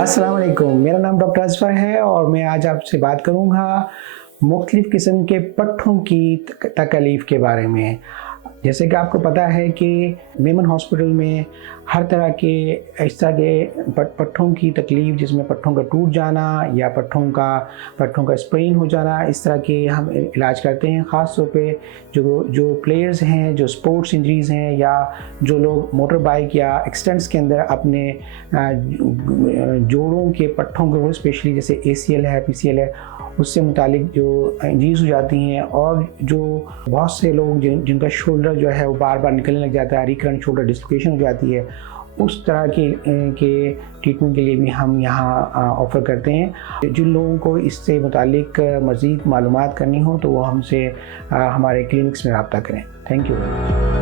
अस्सलाम वालेकुम, मेरा नाम डॉक्टर अज़फ़र है और मैं आज आपसे बात करूँगा मुख्तलिफ़ किस्म के पट्ठों की तकलीफ़ के बारे में। जैसे कि आपको पता है कि मेमन हॉस्पिटल में हर तरह के इस तरह के पट्ठों की तकलीफ़, जिसमें पट्ठों का टूट जाना या पट्ठों का स्प्रेन हो जाना, इस तरह के हम इलाज करते हैं। ख़ास तौर पे जो प्लेयर्स हैं, जो स्पोर्ट्स इंजरीज़ हैं, या जो लोग मोटर बाइक या एक्सीडेंट्स के अंदर अपने जोड़ों के पट्ठों को, स्पेशली जैसे ACL है, PCL है, उससे मुतालिक जो इंजरीज़ हो जाती हैं, और जो बहुत से लोग जिनका शोल्डर जो है वो बार बार निकलने लग जाता है, रिकरेंट शोल्डर डिस्लोकेशन हो जाती है, उस तरह के ट्रीटमेंट के लिए भी हम यहाँ ऑफ़र करते हैं। जिन लोगों को इससे मुतालिक मज़ीद मालूमात करनी हो तो वो हमसे हमारे क्लिनिक्स में रब्ता करें। Thank you.